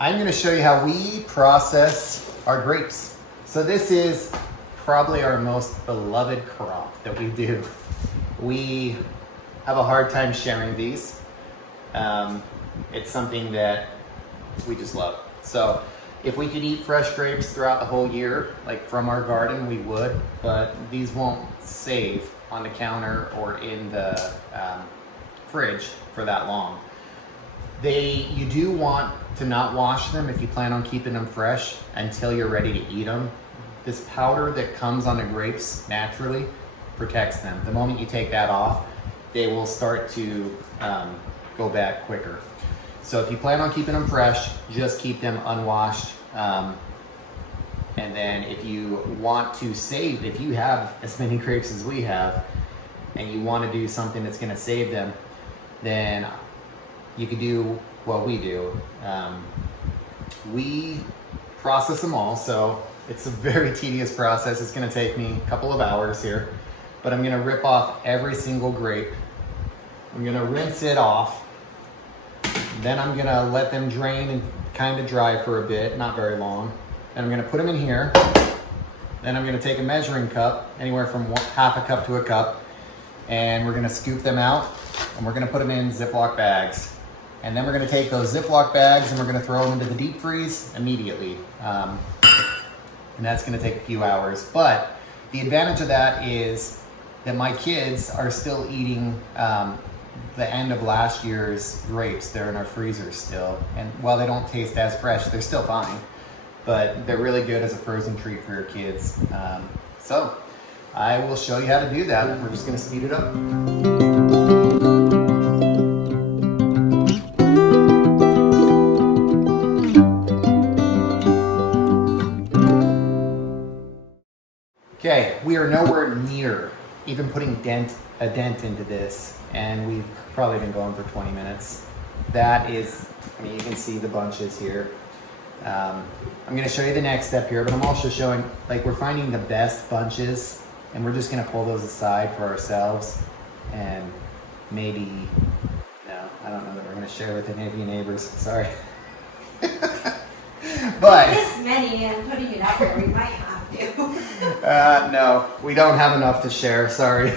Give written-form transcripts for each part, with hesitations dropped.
I'm going to show you how we process our grapes. So this is probably our most beloved crop that we do. We have a hard time sharing these. It's something that we just love. So if we could eat fresh grapes throughout the whole year, like from our garden, we would, but these won't save on the counter or in the fridge for that long. You do want to not wash them if you plan on keeping them fresh until you're ready to eat them. This powder that comes on the grapes naturally protects them. The moment you take that off, they will start to go bad quicker. So if you plan on keeping them fresh, just keep them unwashed. And then if you want to save, if you have as many grapes as we have, and you want to do something that's going to save them, then you could do what we do. We process them all, so it's a very tedious process. It's going to take me a couple of hours here, but I'm going to rip off every single grape. I'm going to rinse it off. Then I'm going to let them drain and kind of dry for a bit, not very long. Then I'm going to put them in here. Then I'm going to take a measuring cup, anywhere from half a cup to a cup, and we're going to scoop them out, and we're going to put them in Ziploc bags. And then we're going to take those Ziploc bags and we're going to throw them into the deep freeze immediately. And that's going to take a few hours. But the advantage of that is that my kids are still eating the end of last year's grapes. They're in our freezer still. And while they don't taste as fresh, they're still fine. But they're really good as a frozen treat for your kids. So I will show you how to do that. We're just going to speed it up. Okay, we are nowhere near even putting a dent into this, and we've probably been going for 20 minutes. That is, I mean, you can see the bunches here. I'm going to show you the next step here, but I'm also showing, like, we're finding the best bunches, and we're just going to pull those aside for ourselves, and maybe, no, I don't know that we're going to share with any of you neighbors, sorry. But this many and putting it out there, we might have to. No, we don't have enough to share, sorry.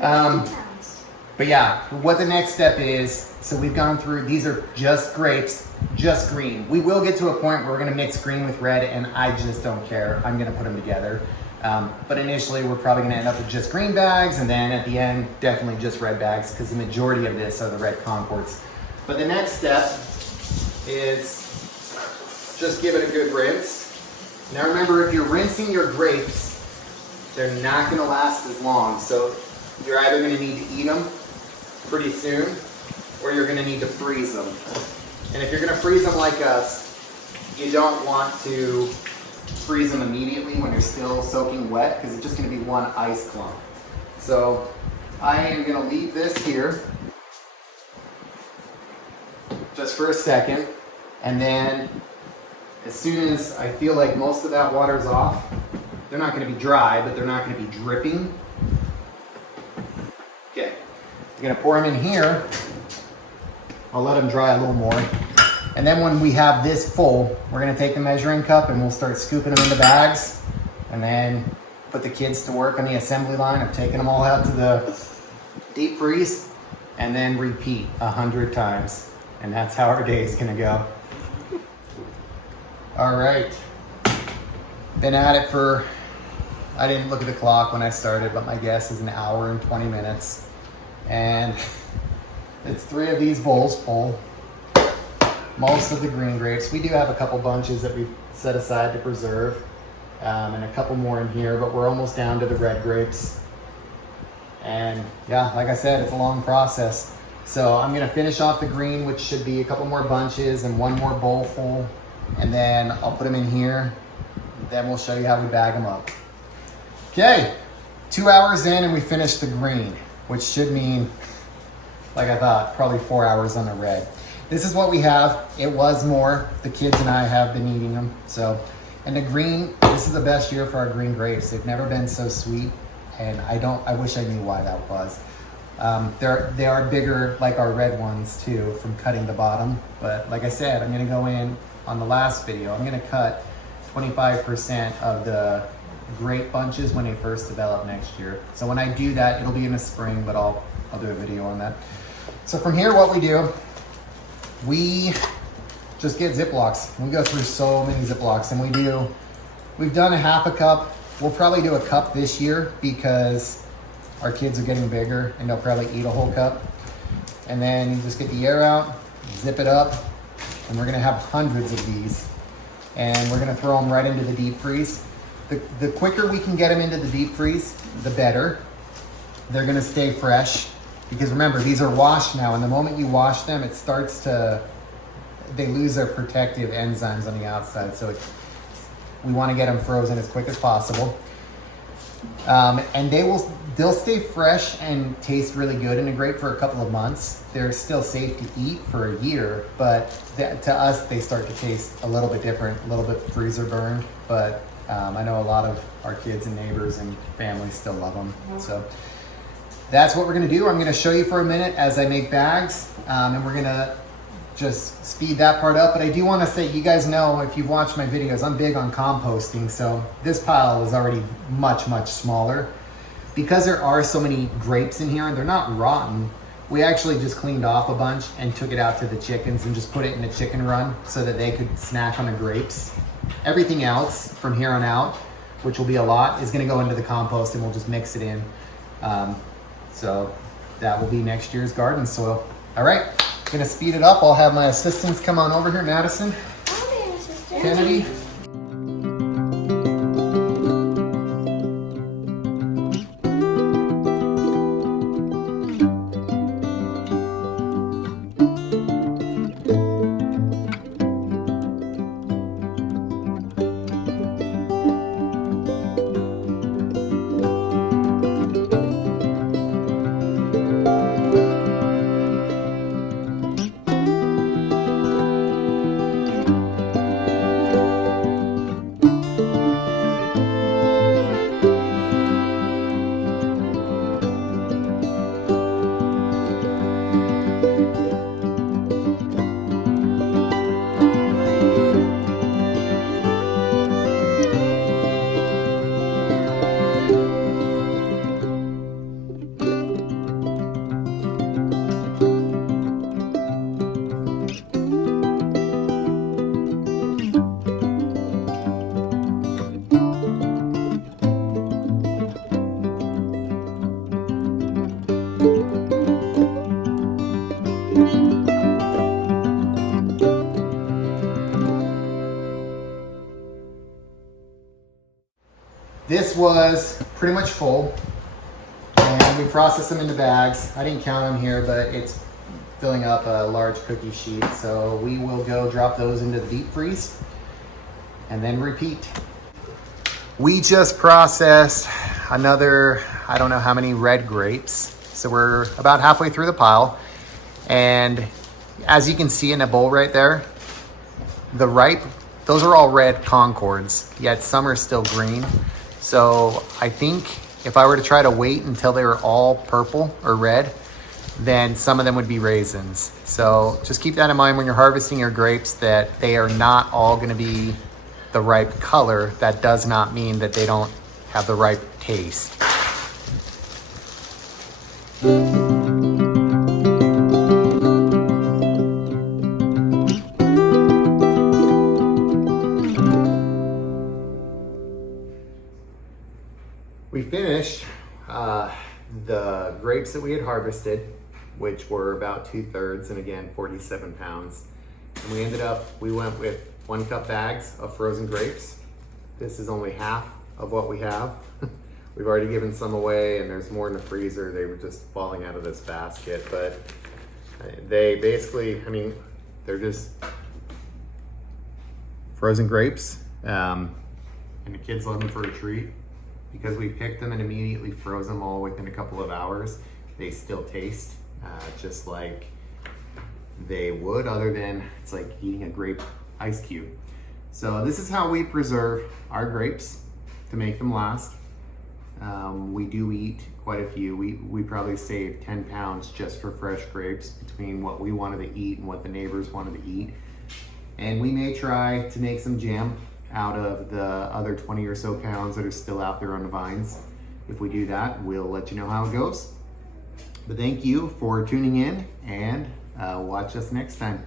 But yeah, what the next step is, so we've gone through, these are just grapes, just green. We will get to a point where we're gonna mix green with red, and I just don't care. I'm gonna put them together. But initially we're probably gonna end up with just green bags, and then at the end, definitely just red bags, because the majority of this are the red Concords. But the next step is just give it a good rinse. Now remember, if you're rinsing your grapes, they're not gonna last as long. So you're either gonna need to eat them pretty soon, or you're gonna need to freeze them. And if you're gonna freeze them like us, you don't want to freeze them immediately when they're still soaking wet, because it's just gonna be one ice clump. So I am gonna leave this here just for a second, and then as soon as I feel like most of that water's off, they're not going to be dry, but they're not going to be dripping. Okay, I'm going to pour them in here. I'll let them dry a little more. And then when we have this full, we're going to take the measuring cup and we'll start scooping them into bags, and then put the kids to work on the assembly line of taking them all out to the deep freeze, and then repeat 100 times. And that's how our day is going to go. All right, been at it for, I didn't look at the clock when I started, but my guess is an hour and 20 minutes. And it's 3 of these bowls full, most of the green grapes. We do have a couple bunches that we've set aside to preserve, and a couple more in here, but we're almost down to the red grapes. And yeah, like I said, it's a long process. So I'm gonna finish off the green, which should be a couple more bunches and one more bowl full. And then I'll put them in here. Then we'll show you how we bag them up. Okay, 2 hours in and we finished the green, which should mean, like I thought, probably 4 hours on the red. This is what we have. It was more. The kids and I have been eating them. So, and the green, this is the best year for our green grapes. They've never been so sweet, and I wish I knew why that was. They are bigger, like our red ones too, from cutting the bottom. But like I said, I'm gonna go in on the last video. I'm gonna cut 25% of the grape bunches when they first develop next year. So when I do that, it'll be in the spring, but I'll do a video on that. So from here, what we do, we just get Ziplocs. We go through so many Ziplocs, and we've done a half a cup. We'll probably do a cup this year because our kids are getting bigger and they'll probably eat a whole cup. And then you just get the air out, zip it up, and we're gonna have hundreds of these. And we're gonna throw them right into the deep freeze. The quicker we can get them into the deep freeze, the better. They're gonna stay fresh because remember, these are washed now, and the moment you wash them, they lose their protective enzymes on the outside. So we wanna get them frozen as quick as possible. And they'll stay fresh and taste really good in a grape for a couple of months. They're still safe to eat for a year, but to us, they start to taste a little bit different, a little bit freezer burned. But I know a lot of our kids and neighbors and families still love them. So that's what we're gonna do. I'm gonna show you for a minute as I make bags, and we're gonna just speed that part up. But I do wanna say, you guys know, if you've watched my videos, I'm big on composting. So this pile is already much, much smaller. Because there are so many grapes in here and they're not rotten, we actually just cleaned off a bunch and took it out to the chickens and just put it in a chicken run so that they could snack on the grapes. Everything else from here on out, which will be a lot, is gonna go into the compost and we'll just mix it in. So that will be next year's garden soil. All right, gonna speed it up. I'll have my assistants come on over here. Madison, Kennedy. This was pretty much full, and we processed them into bags. I didn't count them here, but it's filling up a large cookie sheet. So we will go drop those into the deep freeze and then repeat. We just processed another, I don't know how many red grapes. So we're about halfway through the pile. And as you can see in the bowl right there, the ripe, those are all red Concords, yet some are still green. So I think if I were to try to wait until they were all purple or red, then some of them would be raisins. So just keep that in mind when you're harvesting your grapes, that they are not all gonna be the ripe color. That does not mean that they don't have the ripe taste. We finished the grapes that we had harvested, which were about 2/3, and again, 47 pounds. And we went with 1 cup bags of frozen grapes. This is only half of what we have. We've already given some away, and there's more in the freezer. They were just falling out of this basket, but they basically, I mean, they're just frozen grapes, and the kids love them for a treat. Because we picked them and immediately froze them all within a couple of hours, they still taste just like they would, other than it's like eating a grape ice cube. So this is how we preserve our grapes to make them last. We do eat quite a few. We probably saved 10 pounds just for fresh grapes between what we wanted to eat and what the neighbors wanted to eat. And we may try to make some jam out of the other 20 or so pounds that are still out there on the vines. If we do that, we'll let you know how it goes. But thank you for tuning in, and watch us next time.